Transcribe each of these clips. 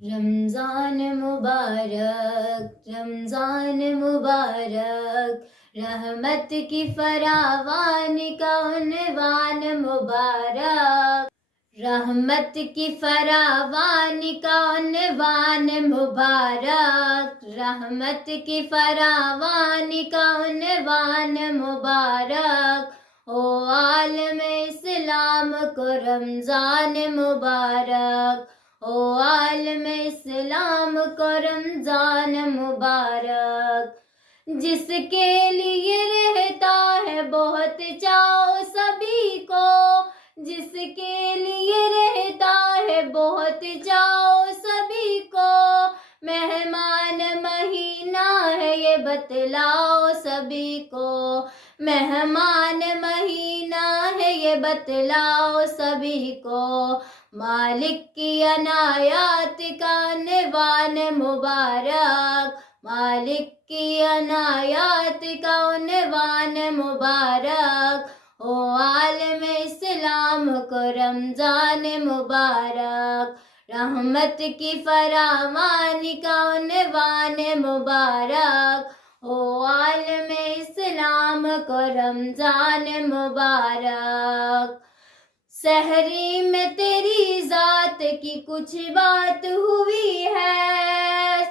رمضان مبارک، رمضان مبارک، رحمت کی فراوان کا عنوان مبارک، رحمت کی فراوان کا عنوان مبارک، رحمت کی فراوان کا عنوان مبارک، او عالم اسلام کو رمضان مبارک، او عالم اسلام کو رمضان مبارک، جس کے لیے رہتا ہے بہت چاؤ سبھی کو، جس کے لیے رہتا ہے بہت چاؤ سبھی کو، مہمان مہینہ ہے یہ بتلاؤ سبھی کو، مہمان مہینہ ہے یہ بتلاؤ سبھی کو، مالک کی عنایات کا عنوان مبارک، مالک کی عنایات کا عنوان مبارک، او عالم اسلام کو رمضان مبارک، رحمت کی فراوانی کا عنوان مبارک، او عالم اسلام کو رمضان مبارک، سحری میں تیری ذات کی کچھ بات ہوئی ہے،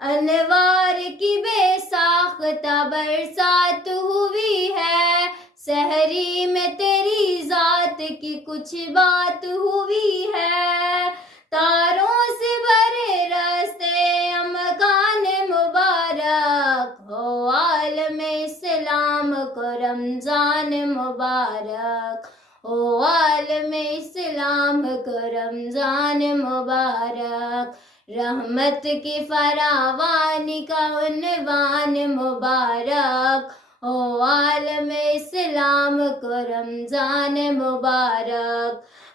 انوار کی بے ساختہ برسات ہوئی ہے، سحری میں تیری ذات کی کچھ بات ہوئی ہے، تاروں سے بھرے راستے امکان مبارک، ہو عالم اسلام کو رمضان مبارک، او عالم اسلام کو رمضان مبارک، رحمت کی فراوانی کا عنوان مبارک، او عالم اسلام کو رمضان مبارک،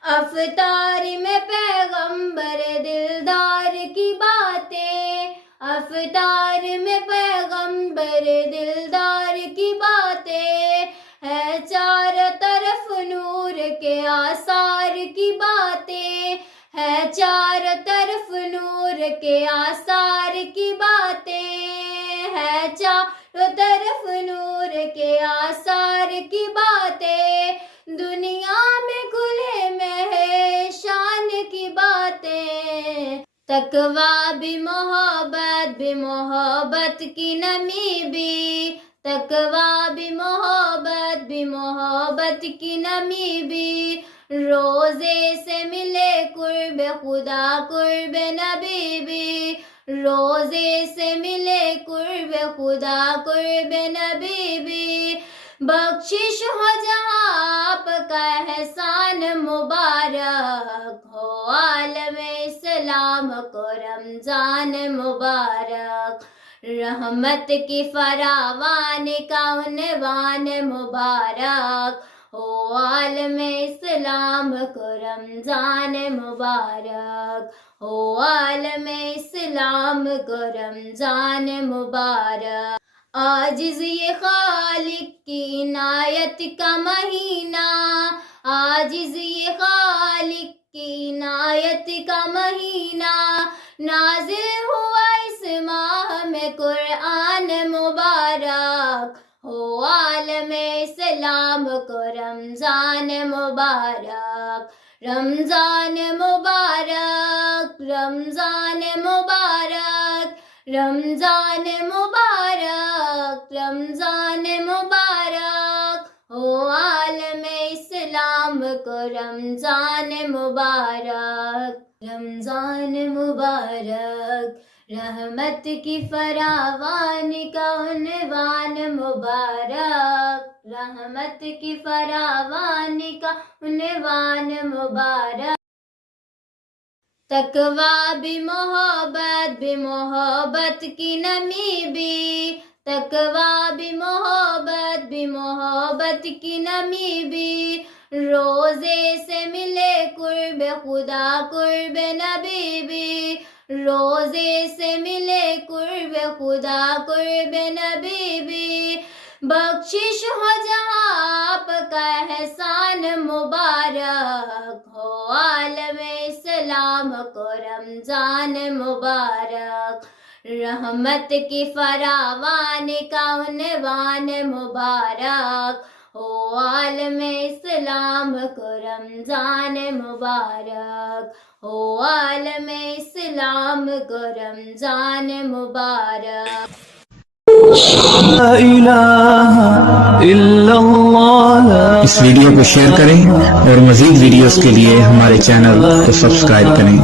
افطار میں پیغمبر دلدار کی باتیں، افطار میں پیغمبر دلدار کی باتیں، ہے چاروں طرف نور کے آثار کی باتیں، ہے چاروں طرف نور کے آثار کی باتیں، ہے چاروں طرف نور کے آثار کی باتیں، دنیا میں کھلے میں ہے شان کی باتیں، تقویٰ بھی محبت کی نمی بھی، تقویٰ بھی محبت کی نمی بھی، روزے سے ملے قرب خدا قرب نبی بھی، روزے سے ملے قرب خدا قرب نبی بھی، بخشش ہو جہاں آپ کا احسان مبارک، ہو عالم اسلام کو رمضان مبارک، رحمت کی فراوانی کا عنوان مبارک، او عالم اسلام کو رمضان مبارک، او عالم اسلام کو رمضان مبارک، عاجز یہ خالق کی عنایت کا مہینہ، عاجز یہ خالق کی عنایت کا مہینہ، نازل ہوا اس ماہ میں قرآن مبارک، ہو عالم اسلام کو رمضان مبارک، رمضان مبارک، رمضان مبارک، رمضان مبارک، رمضان مبارک، ہو عالم اسلام کو رمضان مبارک، رمضان مبارک، رحمت کی فراوانی کا عنوان مبارک، رحمت کی فراوانی کا عنوان مبارک، تقویٰ بھی محبت کی نمی بھی، تقویٰ بھی محبت کی نمی بھی، روزے سے ملے قرب خدا قرب نبی بھی، روزے سے ملے قرب خدا قرب نبی بھی، بخشش ہو جہاں آپ کا احسان مبارک ہو، عالم اسلام کو رمضان مبارک، رحمت کی فراوان کا عنوان مبارک ہو، عالم اسلام کو رمضان مبارک ہو، عالم اسلام کو رمضان مبارک۔ لا الہ الا اللہ۔ اس ویڈیو کو شیئر کریں اور مزید ویڈیوز کے لیے ہمارے چینل کو سبسکرائب کریں۔